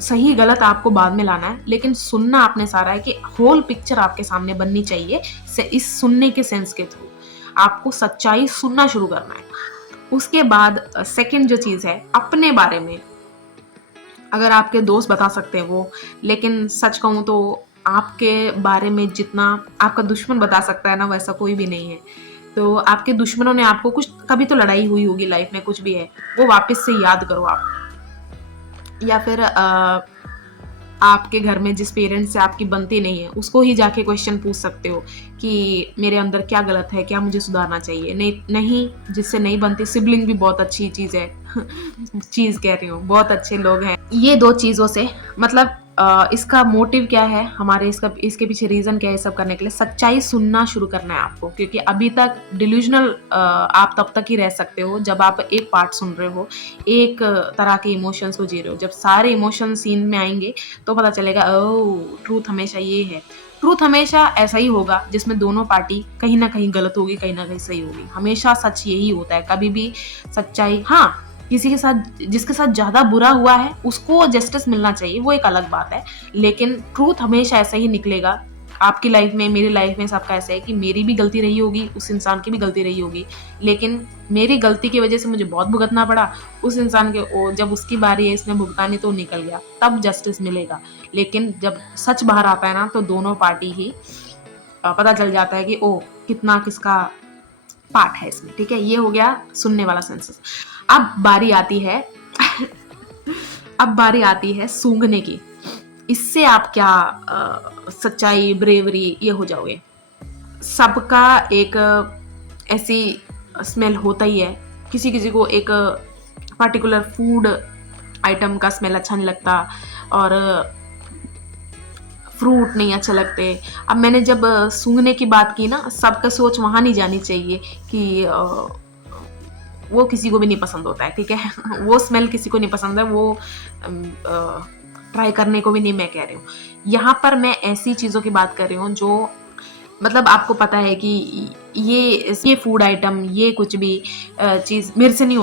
सही गलत आपको बाद में लाना है, लेकिन सुनना आपने सारा है कि होल पिक्चर आपके सामने बननी चाहिए। इस सुनने के सेंस के थ्रू आपको सच्चाई सुनना शुरू करना है। उसके बाद सेकंड जो चीज है, अपने बारे में, अगर आपके दोस्त बता सकते हैं वो, लेकिन सच कहूँ तो आपके बारे में जितना आपका दुश्मन बता सकता है ना, वैसा कोई भी नहीं है। तो आपके दुश्मनों ने आपको कुछ, कभी तो लड़ाई हुई होगी लाइफ में, कुछ भी है, वो वापस से याद करो आप। या फिर आपके घर में जिस पेरेंट्स से आपकी बनती नहीं है, उसको ही जाके क्वेश्चन पूछ सकते हो कि मेरे अंदर क्या गलत है, क्या मुझे सुधारना चाहिए। नहीं, जिससे नहीं बनती, सिबलिंग भी बहुत अच्छी चीज है चीज कह रही हूँ, बहुत अच्छे लोग हैं। ये 2 चीजों से, मतलब इसका मोटिव क्या है हमारे, इसके पीछे रीजन क्या है सब करने के लिए, सच्चाई सुनना शुरू करना है आपको। क्योंकि अभी तक डिल्यूजनल आप तब तक ही रह सकते हो जब आप एक पार्ट सुन रहे हो, एक तरह के इमोशंस को जी रहे हो। जब सारे इमोशन सीन में आएंगे तो पता चलेगा, ओह ट्रूथ हमेशा ये है। ट्रूथ हमेशा ऐसा ही होगा जिसमें दोनों पार्टी कहीं ना कहीं गलत होगी, कहीं ना कहीं सही होगी। हमेशा सच यही होता है, कभी भी सच्चाई, हाँ किसी के साथ, जिसके साथ ज्यादा बुरा हुआ है उसको जस्टिस मिलना चाहिए, वो एक अलग बात है, लेकिन ट्रूथ हमेशा ऐसा ही निकलेगा। आपकी लाइफ में, मेरी लाइफ में, सबका ऐसा है कि मेरी भी गलती रही होगी, उस इंसान की भी गलती रही होगी, लेकिन मेरी गलती की वजह से मुझे बहुत भुगतना पड़ा, उस इंसान के जब उसकी बारी है इसने भुगतानी तो निकल गया, तब जस्टिस मिलेगा। लेकिन जब सच बाहर आता है ना, तो दोनों पार्टी ही पता चल जाता है कि ओ कितना किसका पार्ट है इसमें। ठीक है, ये हो गया सुनने वाला सेंसेस। अब बारी आती है सूंघने की। इससे आप क्या सच्चाई, ब्रेवरी, ये हो जाओगे। सबका एक ऐसी स्मेल होता ही है, किसी किसी को एक पर्टिकुलर फूड आइटम का स्मेल अच्छा नहीं लगता, और फ्रूट नहीं अच्छे लगते। अब मैंने जब सूंघने की बात की ना, सबका सोच वहाँ नहीं जानी चाहिए कि वो किसी को भी नहीं पसंद होता है, ठीक है? वो स्मेल किसी को नहीं पसंद है, वो ट्राई करने को भी नहीं मैं कह रही हूँ। यहाँ पर मैं ऐसी चीज़ों की बात कर रही हूँ जो मतलब आपको पता है कि ये फूड आइटम, ये कुछ भी चीज़ मेरे से नहीं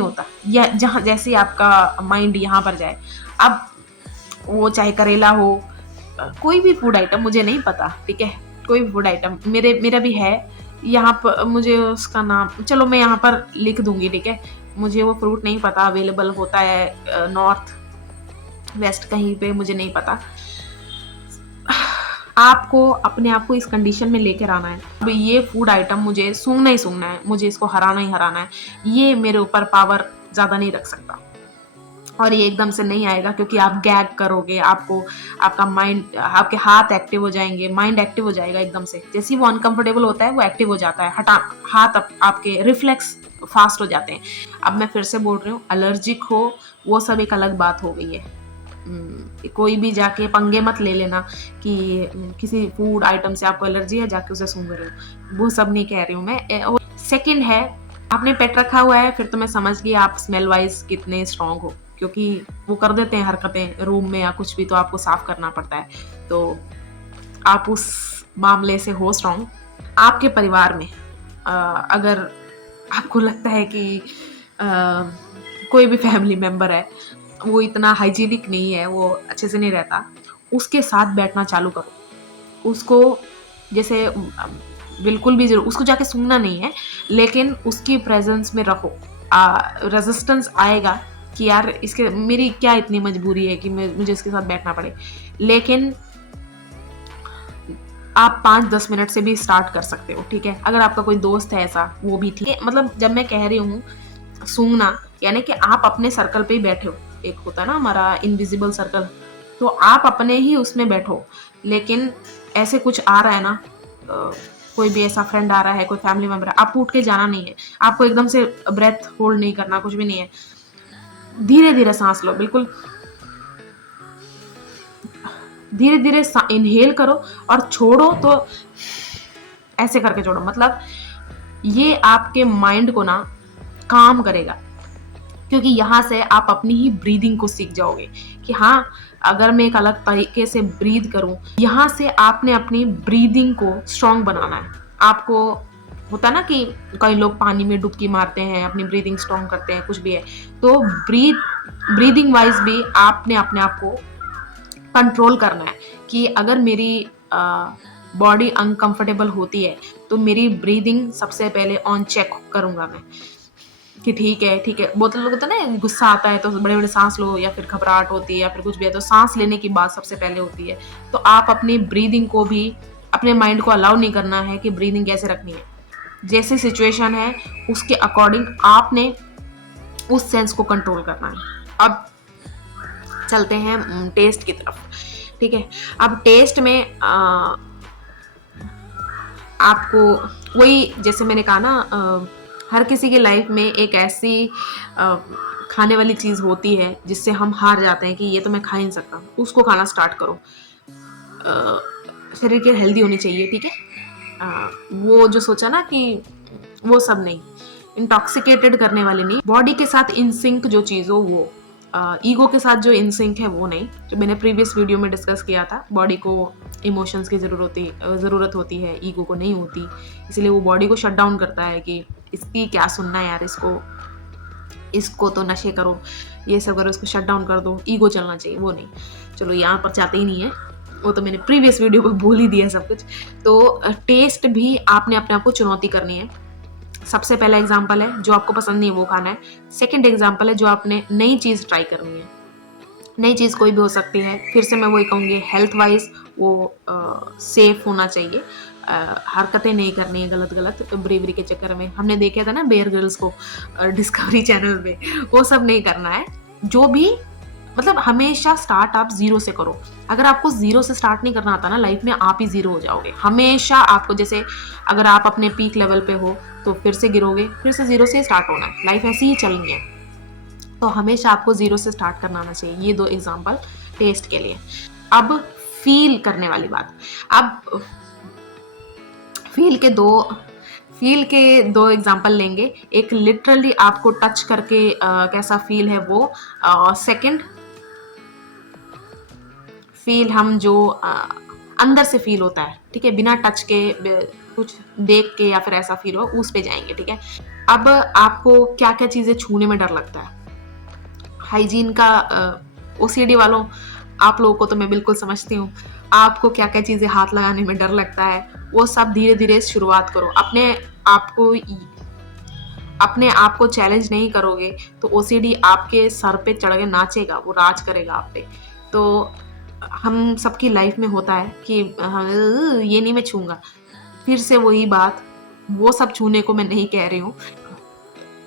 होता, या जहाँ जैसे आपका माइंड यहाँ पर जाए। अब वो चाहे करेला हो, कोई भी फूड आइटम मुझे नहीं पता, ठीक है? कोई भी फूड आइटम मेरा भी है, यहाँ पर मुझे उसका नाम चलो मैं यहाँ पर लिख दूँगी, ठीक है? मुझे वो फ्रूट नहीं पता, अवेलेबल होता है नॉर्थ वेस्ट कहीं पे, मुझे नहीं पता। आपको अपने आप को इस कंडीशन में लेकर आना है, अब ये फूड आइटम मुझे सूंघना ही सूंघना है, मुझे इसको हराना ही हराना है, ये मेरे ऊपर पावर ज़्यादा नहीं रख सकता। और ये एकदम से नहीं आएगा क्योंकि आप गैग करोगे, आपको आपका माइंड, आपके हाथ एक्टिव हो जाएंगे, माइंड एक्टिव हो जाएगा एकदम से। जैसे ही वो अनकंफर्टेबल होता है वो एक्टिव हो जाता है, हाथ आपके रिफ्लेक्स फास्ट हो जाते हैं। अब मैं फिर से बोल रही हूँ, एलर्जिक हो वो सब एक अलग बात हो गई है। कोई भी जाके पंगे मत ले लेना कि किसी फूड आइटम से आपको एलर्जी है, जाके उसे सूंघ रहे हो, वो सब नहीं कह रही हूँ मैं। सेकंड है, आपने पेट रखा हुआ है, फिर तो मैं समझ गई आप स्मेल वाइज कितने स्ट्रांग हो, क्योंकि वो कर देते हैं हरकतें रूम में या कुछ भी, तो आपको साफ करना पड़ता है, तो आप उस मामले से हो स्ट्रांग। आपके परिवार में अगर आपको लगता है कि कोई भी फैमिली मेंबर है वो इतना हाइजीनिक नहीं है, वो अच्छे से नहीं रहता, उसके साथ बैठना चालू करो। उसको जैसे बिल्कुल भी जरूर उसको जाके सूंघना नहीं है, लेकिन उसकी प्रेजेंस में रहो। रेजिस्टेंस आएगा कि यार इसके मेरी क्या इतनी मजबूरी है कि मुझे इसके साथ बैठना पड़े, लेकिन आप 5-10 मिनट से भी स्टार्ट कर सकते हो, ठीक है? अगर आपका कोई दोस्त है ऐसा, वो भी ठीक है। मतलब जब मैं कह रही हूँ सूंघना, यानी कि आप अपने सर्कल पे ही बैठे हो, एक होता है ना हमारा इनविजिबल सर्कल, तो आप अपने ही उसमें बैठो। लेकिन ऐसे कुछ आ रहा है ना, कोई भी ऐसा फ्रेंड आ रहा है, कोई फैमिली मेंबर, आप उठ के जाना नहीं है, आपको एकदम से ब्रेथ होल्ड नहीं करना, कुछ भी नहीं है। धीरे धीरे सांस लो, बिल्कुल धीरे धीरे इनहेल करो और छोड़ो तो ऐसे करके छोड़ो। मतलब ये आपके माइंड को ना काम करेगा, क्योंकि यहाँ से आप अपनी ही ब्रीदिंग को सीख जाओगे कि हाँ, अगर मैं एक अलग तरीके से ब्रीद करूं। यहाँ से आपने अपनी ब्रीदिंग को स्ट्रांग बनाना है। आपको होता है ना कि कई लोग पानी में डुबकी मारते हैं, अपनी ब्रीदिंग स्ट्रांग करते हैं, कुछ भी है, तो ब्रीदिंग वाइज भी आपने अपने आप को कंट्रोल करना है कि अगर मेरी बॉडी अनकंफर्टेबल होती है तो मेरी ब्रीदिंग सबसे पहले ऑन चेक करूंगा मैं कि ठीक है। बहुत लोग होता है ना, गुस्सा आता है तो बड़े बड़े सांस लो, या फिर घबराहट होती है या फिर कुछ भी है, तो सांस लेने की बात सबसे पहले होती है। तो आप अपनी ब्रीदिंग को भी, अपने माइंड को अलाउ नहीं करना है कि ब्रीदिंग कैसे रखनी है। जैसे सिचुएशन है उसके अकॉर्डिंग आपने उस सेंस को कंट्रोल करना है। अब चलते हैं टेस्ट की तरफ, ठीक है? अब टेस्ट में आपको वही, जैसे मैंने कहा ना, हर किसी की लाइफ में एक ऐसी खाने वाली चीज़ होती है जिससे हम हार जाते हैं कि ये तो मैं खा ही नहीं सकता, उसको खाना स्टार्ट करो। शरीर की हेल्दी होनी चाहिए, ठीक है? वो जो सोचा ना कि वो सब नहीं, इंटॉक्सिकेटेड करने वाले नहीं, बॉडी के साथ इनसिंक जो चीज़ हो वो, ईगो के साथ जो इनसिंक है वो नहीं। जो मैंने प्रीवियस वीडियो में डिस्कस किया था, बॉडी को इमोशंस की ज़रूरत होती है, ईगो को नहीं होती, इसलिए वो बॉडी को शट डाउन करता है कि इसकी क्या सुनना है यार, इसको तो नशे करो, ये सब करो, इसको शट डाउन कर दो, ईगो चलना चाहिए, वो नहीं। चलो यहाँ पर चाहते ही नहीं है, वो तो मैंने प्रीवियस वीडियो में बोल ही दिया सब कुछ। तो टेस्ट भी आपने अपने आप को चुनौती करनी है। सबसे पहला एग्जाम्पल है जो आपको पसंद नहीं है वो खाना है। सेकंड एग्जाम्पल है जो आपने नई चीज़ ट्राई करनी है। नई चीज़ कोई भी हो सकती है, फिर से मैं वही कहूँगी, हेल्थ वाइज वो सेफ होना चाहिए, हरकतें नहीं करनी है गलत ब्रेवरी के चक्कर में। हमने देखा था ना बेयर ग्रिल्स को डिस्कवरी चैनल पे, वो सब नहीं करना है। जो भी मतलब हमेशा स्टार्ट आप जीरो से करो। अगर आपको जीरो से स्टार्ट नहीं करना आता ना, लाइफ में आप ही जीरो हो जाओगे। हमेशा आपको, जैसे अगर आप अपने पीक लेवल पे हो तो फिर से गिरोगे, फिर से जीरो से स्टार्ट होना है, लाइफ ऐसी ही चलनी है। तो हमेशा आपको जीरो से स्टार्ट करना आना चाहिए। ये 2 एग्जाम्पल टेस्ट के लिए। अब फील करने वाली बात। अब फील के दो फील के दो एग्जांपल लेंगे। एक लिटरली आपको टच करके कैसा फील है वो, सेकंड फील हम जो अंदर से फील होता है, ठीक है, बिना टच के कुछ देख के या फिर ऐसा फील हो, उस पे जाएंगे, ठीक है। अब आपको क्या क्या चीजें छूने में डर लगता है? हाइजीन का ओसीडी वालों, आप लोगों को तो मैं बिल्कुल समझती हूँ। आपको क्या क्या चीजें हाथ लगाने में डर लगता है, वो सब धीरे धीरे शुरुआत करो। अपने आप को चैलेंज नहीं करोगे तो ओसीडी आपके सर पे चढ़ के नाचेगा, वो राज करेगा आप पे। तो हम सबकी लाइफ में होता है कि ये नहीं मैं छूंगा। फिर से वही बात, वो सब छूने को मैं नहीं कह रही हूँ।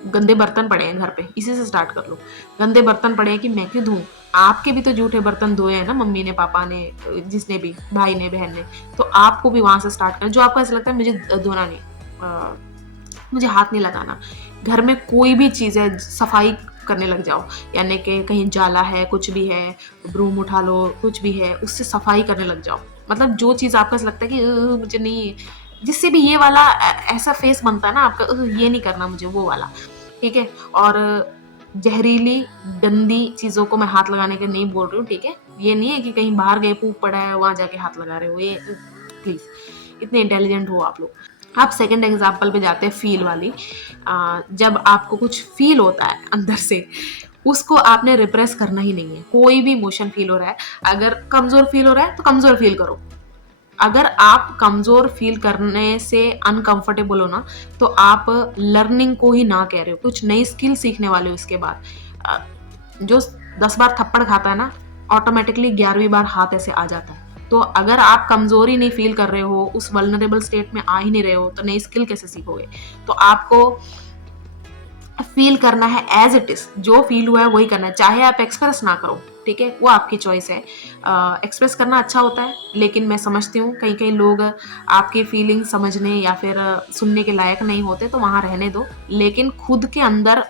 गंदे बर्तन पड़े हैं घर पे, इसी से स्टार्ट कर लो। गंदे बर्तन पड़े हैं कि मैं क्यों धोऊं? आपके भी तो जूठे बर्तन धोए हैं ना, मम्मी ने, पापा ने, जिसने भी, भाई ने, बहन ने। तो आपको भी वहां से स्टार्ट करना। जो आपको ऐसा लगता है मुझे धोना नहीं, मुझे हाथ नहीं लगाना, घर में कोई भी चीज़ है सफाई करने लग जाओ। यानी कि कहीं जाला है, कुछ भी है, ब्रूम उठा लो, कुछ भी है, उससे सफाई करने लग जाओ। मतलब जो चीज़ आपको ऐसा लगता है कि मुझे नहीं, जिससे भी ये वाला ऐसा फेस बनता है ना आपका, ये नहीं करना मुझे, वो वाला, ठीक है। और जहरीली गंदी चीज़ों को मैं हाथ लगाने के नहीं बोल रही हूँ, ठीक है। ये नहीं है कि कहीं बाहर गए, पूप पड़ा है, वहां जाके हाथ लगा रहे हो, ये प्लीज, इतने इंटेलिजेंट हो आप लोग। आप सेकंड एग्जाम्पल पे जाते हैं, फील वाली। जब आपको कुछ फील होता है अंदर से, उसको आपने रिप्रेस करना ही नहीं है। कोई भी इमोशन फील हो रहा है, अगर कमजोर फील हो रहा है तो कमजोर फील करो। अगर आप कमजोर फील करने से अनकंफर्टेबल हो ना, तो आप लर्निंग को ही ना कह रहे हो, कुछ नई स्किल सीखने वाले हो इसके बाद। जो 10 बार थप्पड़ खाता है ना, ऑटोमेटिकली 11वीं बार हाथ ऐसे आ जाता है। तो अगर आप कमजोरी नहीं फील कर रहे हो, उस वल्नरेबल स्टेट में आ ही नहीं रहे हो, तो नई स्किल कैसे सीखोगे? तो आपको फील करना है एज इट इज, जो फील हुआ है वही करना है, चाहे आप एक्सप्रेस ना करो, ठीक है, वो आपकी चॉइस है। एक्सप्रेस करना अच्छा होता है, लेकिन मैं समझती हूँ कई कई लोग आपकी फीलिंग समझने या फिर सुनने के लायक नहीं होते, तो वहां रहने दो। लेकिन खुद के अंदर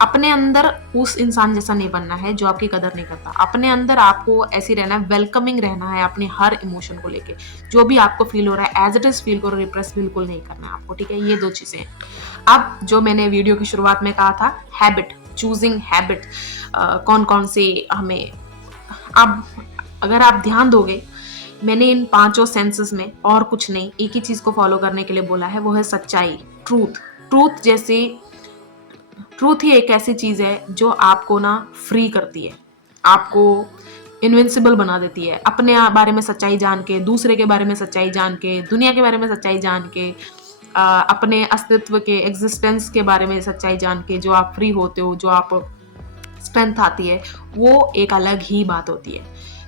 अपने अंदर उस इंसान जैसा नहीं बनना है जो आपकी कदर नहीं करता। अपने अंदर आपको ऐसे रहना है, वेलकमिंग रहना है अपने हर इमोशन को लेके। जो भी आपको फील हो रहा है एज इट इज फील करो, रिप्रेस बिल्कुल नहीं करना है आपको, ठीक है। ये दो चीजें हैं। अब जो मैंने वीडियो की शुरुआत में कहा था, हैबिट, चूजिंग हैबिट, कौन कौन से हमें, अब अगर आप ध्यान दोगे, मैंने इन 5 सेंसेस में और कुछ नहीं, एक ही चीज को फॉलो करने के लिए बोला है, वो है सच्चाई, ट्रूथ। ट्रूथ ही एक ऐसी चीज है जो आपको ना फ्री करती है, आपको इनविंसिबल बना देती है। अपने बारे में सच्चाई जान के, दूसरे के बारे में सच्चाई जान के, दुनिया के बारे में सच्चाई जान के, अपने अस्तित्व के, एग्जिस्टेंस के बारे में सच्चाई जान के, जो आप फ्री होते हो, जो आप स्ट्रेंथ आती है, वो एक अलग ही बात होती है।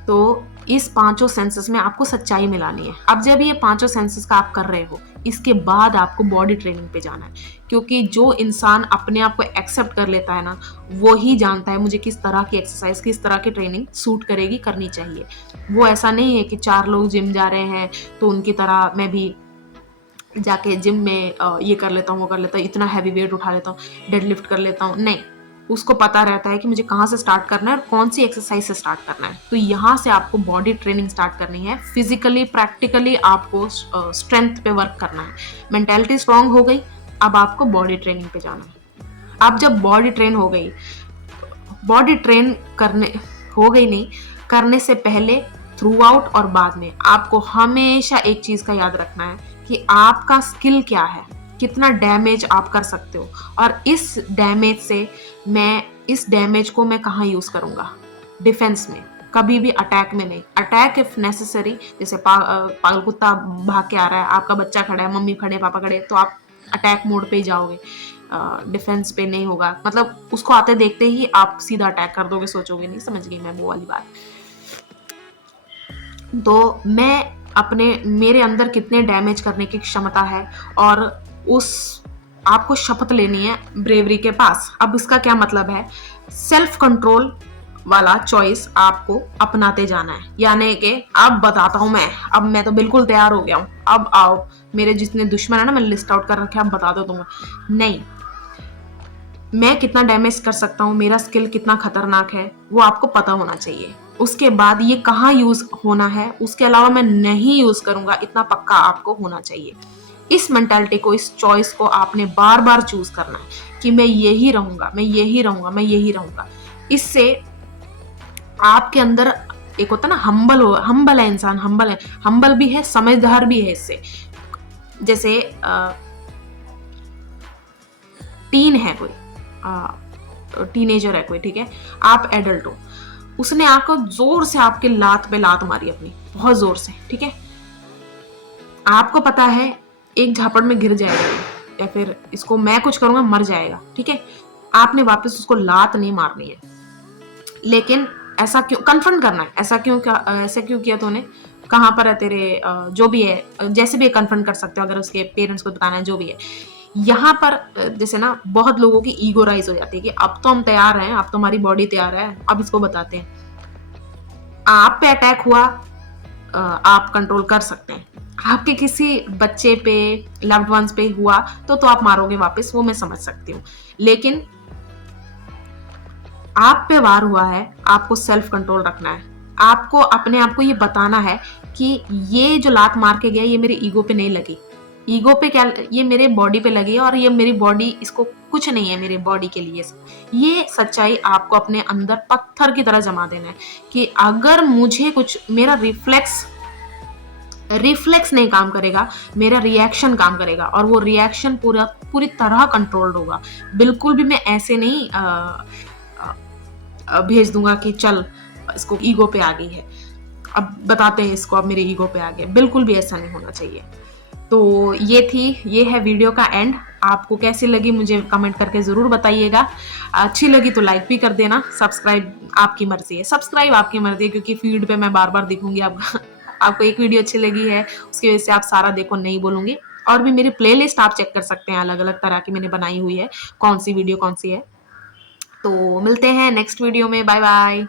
तो इस 5 सेंसेस में आपको सच्चाई मिलानी है। अब जब ये 5 सेंसेस का आप कर रहे हो, इसके बाद आपको बॉडी ट्रेनिंग पे जाना है, क्योंकि जो इंसान अपने आप को एक्सेप्ट कर लेता है ना, वो ही जानता है मुझे किस तरह की एक्सरसाइज, किस तरह की ट्रेनिंग सूट करेगी, करनी चाहिए। वो ऐसा नहीं है कि 4 लोग जिम जा रहे हैं तो उनकी तरह मैं भी जाके जिम में ये कर लेता हूँ, वो कर लेता हूँ, इतना हैवी वेट उठा लेता हूँ, डेडलिफ्ट कर लेता हूँ, नहीं। उसको पता रहता है कि मुझे कहाँ से स्टार्ट करना है और कौन सी एक्सरसाइज से स्टार्ट करना है। तो यहाँ से आपको बॉडी ट्रेनिंग स्टार्ट करनी है। फिजिकली, प्रैक्टिकली आपको स्ट्रेंथ पे वर्क करना है। मेंटालिटी स्ट्रांग हो गई, अब आपको बॉडी ट्रेनिंग पे जाना है। अब जब बॉडी ट्रेन हो गई, बॉडी ट्रेन करने हो गई नहीं, करने से पहले, थ्रू आउट और बाद में आपको हमेशा एक चीज का याद रखना है कि आपका स्किल क्या है, कितना डैमेज आप कर सकते हो, और इस डैमेज को मैं कहाँ यूज करूंगा? डिफेंस में, कभी भी अटैक में नहीं। अटैक इफ नेसेसरी, जैसे पागल कुत्ता भाग के आ रहा है, आपका बच्चा खड़ा है, मम्मी खड़े, पापा खड़े, तो आप अटैक मोड पे ही जाओगे, डिफेंस पे नहीं होगा। मतलब उसको आते देखते ही आप सीधा अटैक कर दोगे, सोचोगे नहीं। समझ गई मैं वो वाली बात। तो मेरे अंदर कितने डैमेज करने की क्षमता है, और आपको शपथ लेनी है ब्रेवरी के पास। अब इसका क्या मतलब है? सेल्फ कंट्रोल वाला चॉइस आपको अपनाते जाना है। यानी कि अब बताता हूं अब मैं तो बिल्कुल तैयार हो गया हूं, अब आओ, मेरे जितने दुश्मन है ना, मैंने लिस्ट आउट कर रखे, अब बता दो तुम्हें। नहीं, मैं कितना डैमेज कर सकता हूँ, मेरा स्किल कितना खतरनाक है, वो आपको पता होना चाहिए। उसके बाद ये कहाँ यूज़ होना है, उसके अलावा मैं नहीं यूज़ करूँगा, इतना पक्का आपको होना चाहिए। इस मेंटालिटी को, इस चॉइस को आपने बार-बार चूज़ करना है कि मैं यही रहूँगा, मैं यही रहूँगा, मैं यही रहूँगा। इससे आपके अंदर एक होता है ना, हम्बल है इंसान, हम्बल भी है, समझदार भी है इससे। जैसे टीन है कोई, टीनेजर है कोई, ठीक है, आप एडल्ट हो, उसने आकर जोर से आपके लात पे लात मारी अपनी, बहुत जोर से, ठीक है, आपको पता है एक झापड़ में गिर जाएगा या फिर इसको मैं कुछ करूंगा मर जाएगा, ठीक है, आपने वापस उसको लात नहीं मारनी है, लेकिन ऐसा क्यों कन्फ्रंट करना है, ऐसा क्यों किया तूने, कहाँ पर है तेरे, जो भी है, जैसे भी कन्फ्रंट कर सकते हो, अगर उसके पेरेंट्स को बताना है, जो भी है। यहाँ पर जैसे ना बहुत लोगों की ईगो राइज हो जाती है कि अब तो हम तैयार हैं, अब तो हमारी बॉडी तैयार है, अब इसको बताते हैं। आप पे अटैक हुआ, आप कंट्रोल कर सकते हैं, आपके किसी बच्चे पे, लव्ड वंस पे हुआ तो आप मारोगे वापस, वो मैं समझ सकती हूँ, लेकिन आप पे वार हुआ है, आपको सेल्फ कंट्रोल रखना है, आपको अपने आप को ये बताना है कि ये जो लात मार के गया ये मेरे ईगो पे नहीं लगी, ईगो पे क्या, ये मेरे बॉडी पे लगी है, और ये मेरी बॉडी, इसको कुछ नहीं है मेरे बॉडी के लिए। ये सच्चाई आपको अपने अंदर पत्थर की तरह जमा देना है कि अगर मुझे कुछ, मेरा रिफ्लेक्स नहीं काम करेगा, मेरा रिएक्शन काम करेगा, और वो रिएक्शन पूरी तरह कंट्रोल्ड होगा। बिल्कुल भी मैं ऐसे नहीं भेज दूंगा कि चल इसको ईगो पे आ गई है, अब बताते हैं इसको, अब मेरे ईगो पे आ गए, बिल्कुल भी ऐसा नहीं होना चाहिए। तो ये है वीडियो का एंड। आपको कैसी लगी मुझे कमेंट करके ज़रूर बताइएगा। अच्छी लगी तो लाइक भी कर देना, सब्सक्राइब आपकी मर्जी है, क्योंकि फीड पे मैं बार बार देखूंगी आपको एक वीडियो अच्छी लगी है उसकी वजह से आप सारा देखो नहीं बोलूंगी। और भी मेरी प्लेलिस्ट आप चेक कर सकते हैं, अलग अलग तरह की मैंने बनाई हुई है, कौन सी वीडियो कौन सी है। तो मिलते हैं नेक्स्ट वीडियो में, बाय बाय।